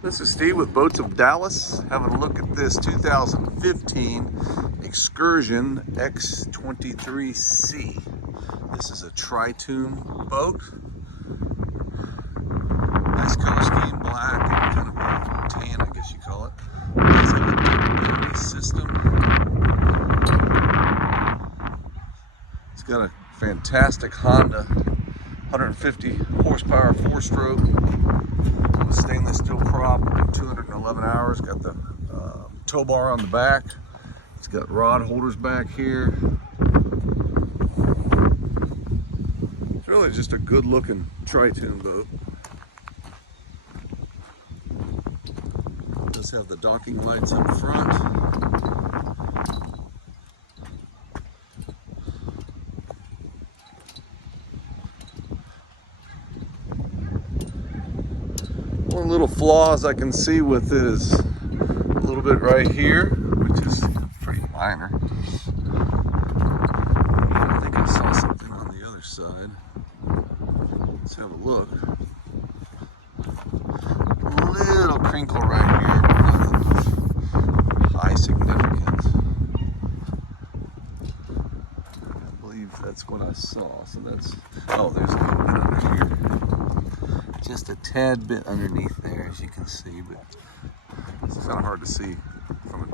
This is Steve with Boats of Dallas, having a look at this 2015 Excursion X23C. This is a Tritoon boat. Nice color scheme, black and kind of a tan, I guess you call it. It's like a double system. It's got a fantastic Honda 150 horsepower 4-stroke with stainless steel prop, 211 hours. Got the tow bar on the back. It's got rod holders back here. It's really just a good looking Tritoon boat. It does have the docking lights up front. One little flaws I can see with it is a little bit right here, which is pretty minor. I think I saw something on the other side. Let's have a look. A little crinkle right here, but nothing of high significance. I believe that's what I saw. So that's, oh, there's a little bit under here. Just a tad bit underneath there, as you can see, but it's kind of hard to see from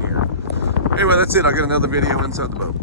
here. Anyway, that's it. I'll get another video inside the boat.